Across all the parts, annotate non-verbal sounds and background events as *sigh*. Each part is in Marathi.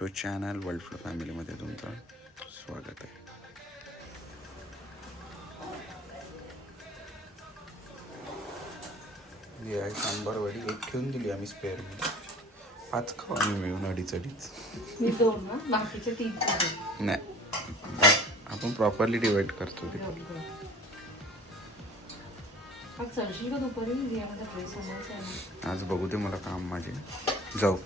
टू चॅनल वर्ल्ड फ्लो फॅमिलीमध्ये तुमचं स्वागत आहे. ही आहे सांबार वडी एक ठेवून दिली आम्ही स्पेअरमध्ये पाच खाऊ आम्ही मिळून अडीच अडीच. मी दोन ना बाकीचे तीन खाते. नाही आपण प्रॉपरली डिवाइड करतो ते. आज बघू दे मला काम माझे. जाऊ.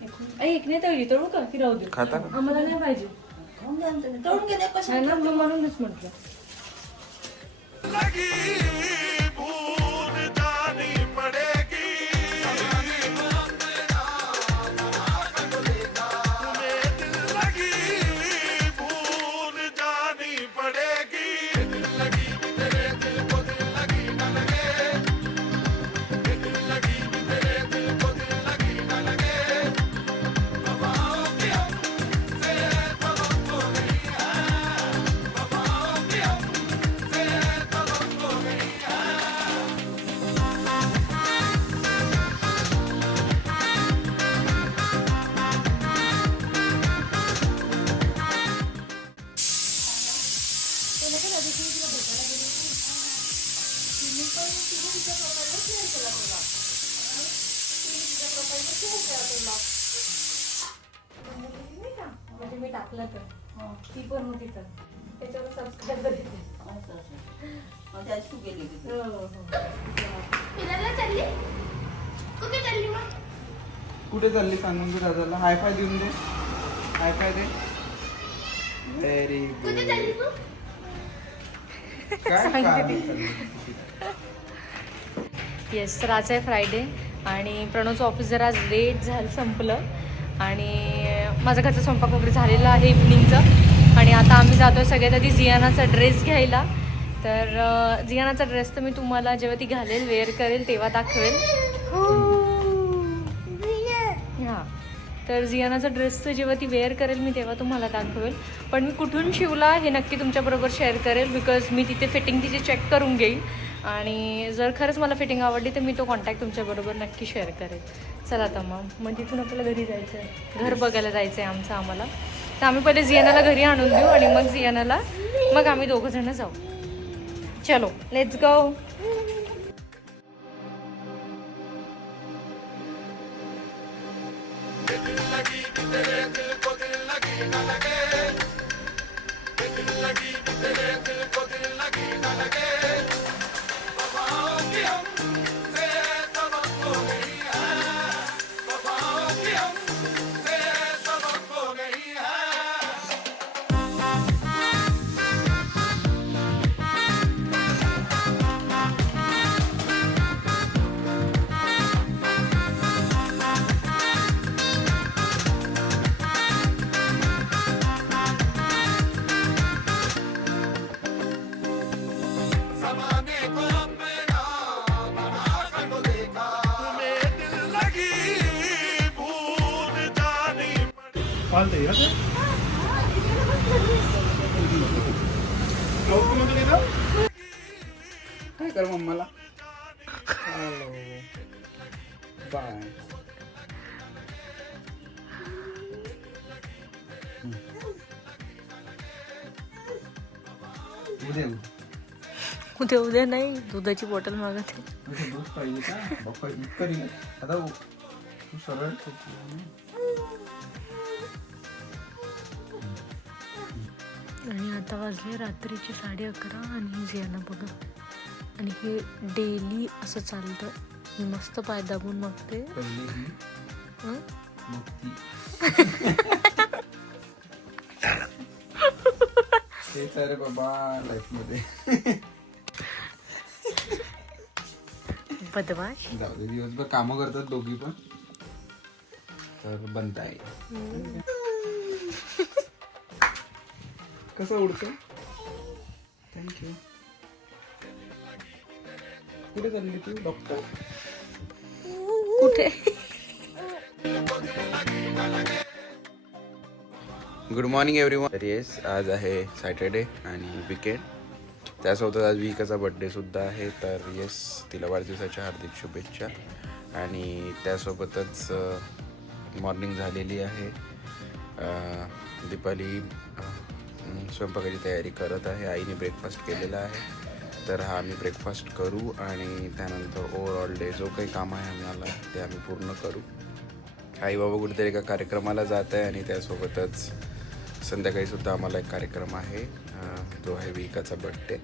एक नाही तळली तळू का की राहू दे खाता का? आम्हाला नाही पाहिजे तळून ना मी म्हणूनच म्हटलं ती पण होती तर. त्याच्यावर सबस्क्राईबर तू. हो, हो. कुठे चालली मग? कुठे चालली सांगून दे दादाला. हाय फाय देऊन दे. हाय फाय दे. व्हेरी कुठे चालली तू? काय काम येस तर आज आहे फ्रायडे आणि प्रणवचं ऑफिस जरा आज लेट झालं संपलं. आणि माझा घरचा स्वयंपाक वगैरे झालेला आहे इव्हनिंगचं आणि आता आम्ही जातो आहे सगळ्यात आधी जियानाचा ड्रेस घ्यायला. तर जियानाचा ड्रेस तर मी तुम्हाला जेव्हा ती घालेल वेअर करेल तेव्हा दाखवेल. हां. तर जियानाचा ड्रेस तर जेव्हा ती वेअर करेल मी तेव्हा तुम्हाला दाखवेल. पण मी कुठून शिवला हे नक्की तुमच्याबरोबर शेअर करेल बिकॉज मी तिथे फिटिंग तिची चेक करून घेईन. आणि जर खरंच मला फिटिंग आवडली तर मी तो कॉन्टॅक्ट तुमच्याबरोबर नक्की शेअर करेल. चला आता मग. मग तिथून आपल्याला घरी जायचं आहे घर बघायला जायचं आहे आमचं आम्हाला. तर आम्ही पहिले जियानाला घरी आणून देऊ आणि मग जियानाला मग आम्ही दोघं जण जाऊ. चलो लेट्स गो काय कर मम्माला हॅलो बाय. उद्या उद्या उद्या नाही दुधाची बॉटल मागत आहे. दूध पाहिजे का? बाप्पा इतकं दिलं आता तू सरळ आणि आता वाजले रात्रीचे साडे अकरा आणि जियाना बघा. आणि हे डेली असं चालतं. ही मस्त पाय दाबून मागते. दे दिवसभर कामं करतात दोघी पण. तर बनताय. कसं उडतं? थँक्यू कुठे चालली तू? डॉक्टर. कुठे? गुड मॉर्निंग एव्हरीवन तर येस आज आहे सॅटर्डे आणि विकेंड त्यासोबत आज विकाचा बड्डे सुद्धा आहे तर येस तिला वाढदिवसाच्या हार्दिक शुभेच्छा. आणि त्यासोबतच मॉर्निंग झालेली आहे. दीपाली स्वयंपाकाची तयारी करत आहे. आईने ब्रेकफास्ट केलेला आहे. तर हा आम्ही ब्रेकफास्ट करू आणि त्यानंतर ओव्हरऑल डे जो काही काम आहे आम्हाला ते आम्ही पूर्ण करू. आई बाबा कुठेतरी एका कार्यक्रमाला जात आहे आणि त्यासोबतच संध्याकाळीसुद्धा आम्हाला एक कार्यक्रम आहे. जो आहे विकाचा बड्डे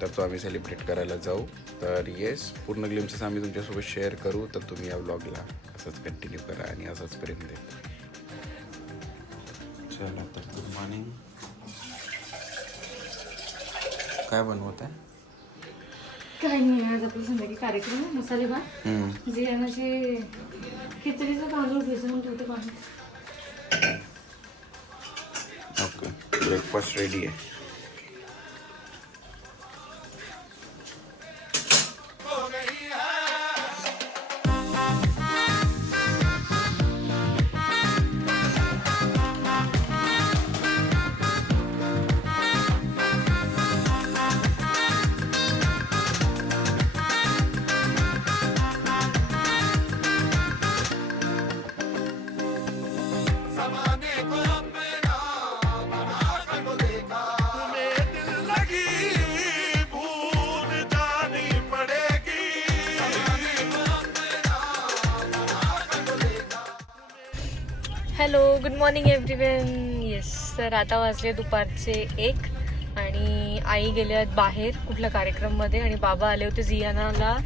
तर तो आम्ही सेलिब्रेट करायला जाऊ. तर येस पूर्ण ग्लिम्सेस आम्ही तुमच्यासोबत शेअर करू. तर तुम्ही या ब्लॉगला असंच कंटिन्यू करा आणि असंच प्रेम दे चला तर गुड मॉर्निंग काय बनवत आहे? काय नाही आज आपला संध्याकाळी कार्यक्रम आहे, मसाले भात. हम्म. जियानाचे खिचडीचं तांदूळ भिजवून ठेवते बाहेर. ओके ब्रेकफास्ट रेडी आहे. Hello good morning everyone yes तर आता वाजले दुपारचे एक आणि आई गेले आहेत बाहेर कुठल्या कार्यक्रममध्ये आणि बाबा आले होते जियानाला.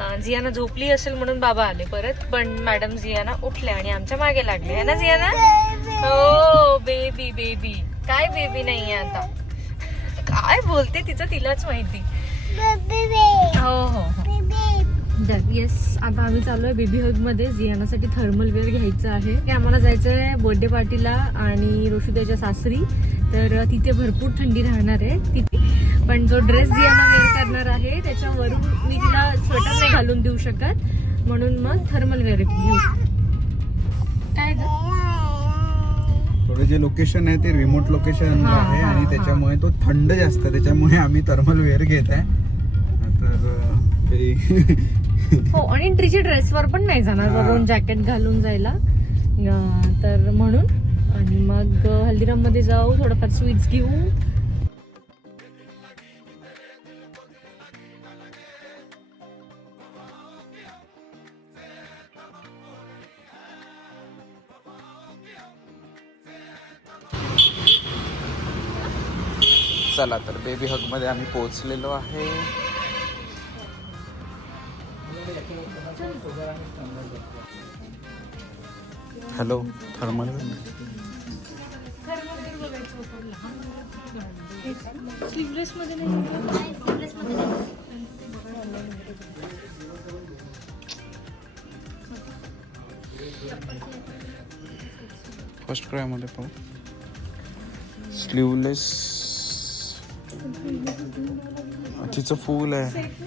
अं, जियाना झोपली असेल म्हणून बाबा आले परत पण मॅडम जियाना उठले आणि आमच्या मागे लागले. है ना जियाना? हो बेबी बेबी काय बेबी नाही आहे आता. काय बोलते तिचं तिलाच माहिती. हो हो हो. येस आता आम्ही चालू आहे बेबी हगमध्ये. जियानासाठी थर्मल वेअर घ्यायचं आहे. हे आम्हाला जायचं आहे बर्थडे पार्टीला आणि रोशिताच्या सासरी. तर तिथे भरपूर थंडी राहणार आहे. तिथे. पण जो ड्रेस जियाना वेअर करणार आहे त्याच्यावरून मी तिला स्वेटर नाही घालून देऊ शकत. म्हणून मग थर्मल वेअर घेऊ. काय? थोडं जे लोकेशन आहे ते रिमोट लोकेशन आहे आणि. त्याच्यामुळे तो थंड जास्त त्याच्यामुळे आम्ही थर्मल वेअर घेत आहे. तर हो आणि ट्रीच्या ड्रेसवर पण नाही जाणार. वरून जॅकेट घालून जायला. तर म्हणून. आणि मग हल्दीराममध्ये जाऊ थोडंफार स्वीट्स घेऊ. चला तर बेबी हगमध्ये आम्ही पोहोचलेलो आहे. Hello thermal? फर्स्ट क्रायमध्ये पाहू. स्लीवलेस तिचं फूल आहे.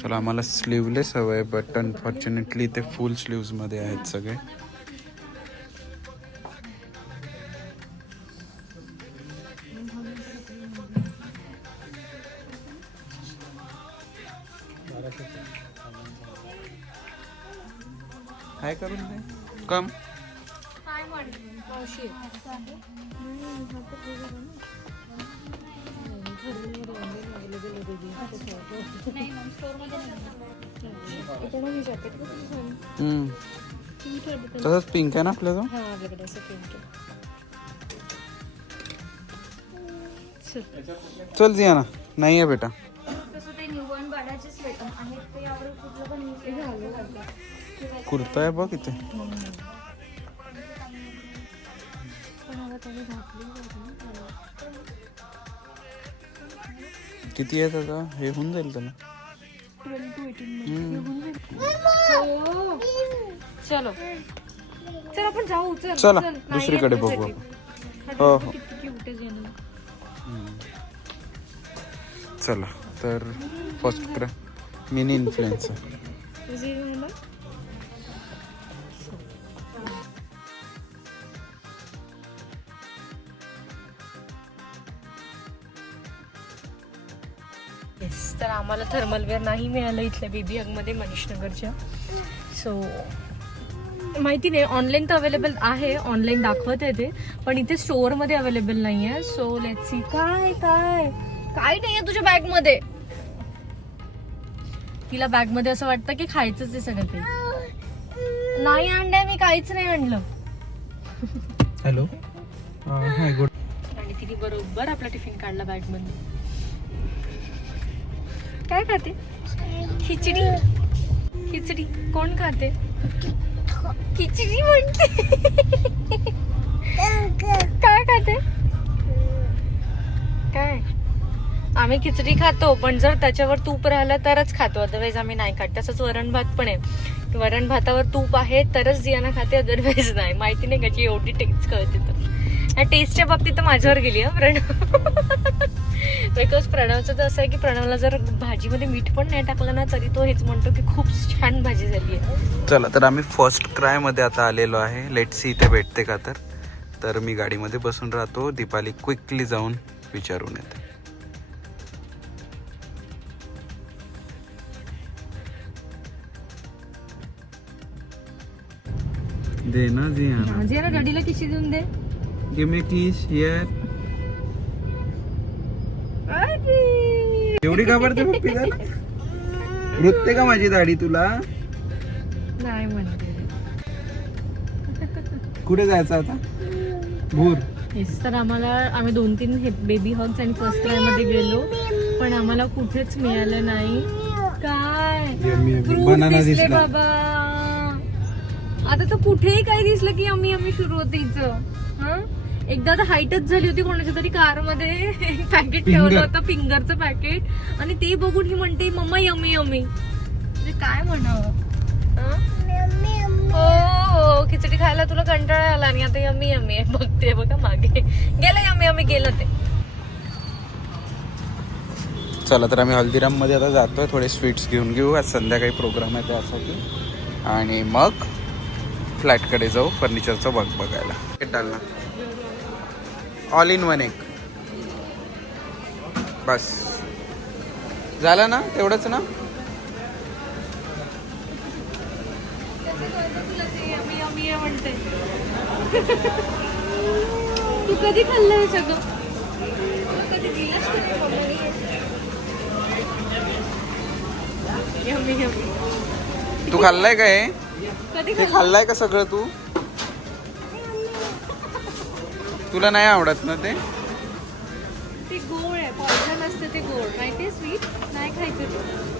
चला आम्हाला स्लीवलेस हवं आहे बट अनफॉर्च्युनेटली ते फुल स्लीव्जमध्ये आहेत सगळे. काय करून दे कम. तसंच पिंक आहे ना आहे. चल. जिया ना नाही आहे बेटा. कुर्ता आहे बघ इथे. पण किती आहे त्याचा हे होऊन जाईल त्याला. हो. चलो चल आपण जाऊ चल चला, चल. नाही, दुसरीकडे बघू आपण. हो, हो. किती cute आहे जियाना. चला तर फर्स्ट मिनी इन्फ्लुएन्सर आम्हाला थर्मलवेअर नाही मिळालं इथल्या बेबी हगमध्ये मनीषनगरच्या. सो माहिती नाही ऑनलाईन तर अवेलेबल आहे ऑनलाईन दाखवत आहे ते पण इथे स्टोअरमध्ये अवेलेबल नाही आहे सो लेट सी काय काय? काय नाही आहे तुझ्या बॅगमध्ये तिला बॅगमध्ये असं वाटतं की खायचंच आहे सगळं ते. नाही आणलंय मी काहीच नाही आणलं. हॅलो गुड *laughs* आणि तिने बरोबर आपला टिफिन काढला बॅगमध्ये काय खाते? खिचडी. खिचडी. कोण खाते? खिचडी म्हणते. काय खाते? काय? आम्ही खिचडी खातो पण जर त्याच्यावर तूप राहिलं तरच खातो. अदरवाईज आम्ही नाही खात. तसंच वरण भात पण आहे. वरण भातावर तूप आहे तरच जियाना खाते. अदरवाईज नाही. माहिती नाही कशी एवढी टेस्ट कळते तर. टेस्टच्या बाबतीत तर माझ्यावर गेली हा प्रण बिकॉज प्रणवचं तर असं आहे की प्रणवला जर भाजीमध्ये मीठ पण नाही टाकलं ना तरी तो हेच म्हणतो की खूप छान भाजी झाली आहे. चला तर आम्ही फर्स्ट क्रायमध्ये आता आलेलो आहे. लेट सी इथे भेटते का तर. तर मी गाडीमध्ये बसून राहतो. दीपाली क्विकली जाऊन विचारून येते. दे ना जी हा जियाना डॅडीला किशी देऊन दे. गिव मी किस हियर एवढी घाबरते पप्पी त्याला रुतते का माझी दाढी तुला? नाही म्हणते. कुठे जायचं आता? भूर. तर आम्हाला आम्ही दोन तीन हे बेबी हॉग्स आणि फर्स्टमध्ये गेलो पण आम्हाला कुठेच मिळालं नाही. काय? दिसले. बाबा. आता तर कुठेही काय दिसलं की आम्ही आम्ही सुरू होते? एकदा तर हाईटच झाली होती कोणाच्या तरी कारमध्ये पॅकेट ठेवलं. होतं फिंगरचं पॅकेट आणि ते बघून ही म्हणते मम्मा यमी यमी म्हणजे काय म्हणावं? हं? हो हो खिचडी खायला तुला कंटाळा आला आणि आता यम्मी यम्मी आहे. बघते बघा मागे. गेलं यम्मी यम्मी गेलं ते. चला तर आम्ही हल्दीराममध्ये आता जातोय. थोडे स्वीट्स घेऊन घेऊ. आज संध्याकाळी प्रोग्राम आहे त्यासाठी. आणि मग फ्लॅटकडे जाऊ. फर्निचरचा बघ बघायला. ऑल इन वन एक बस. झालं ना? तेवढंच ना? तू कधी खाल्लं हे सगळं? तू खाल्लंय का हे? कधी खाल्लं? खाल्लंय का सगळं तू? तुला नाही आवडत ना ते? ते गोड आहे पॉयझन असतं ते गोड. माहितीये स्वीट नाही खायचं ते.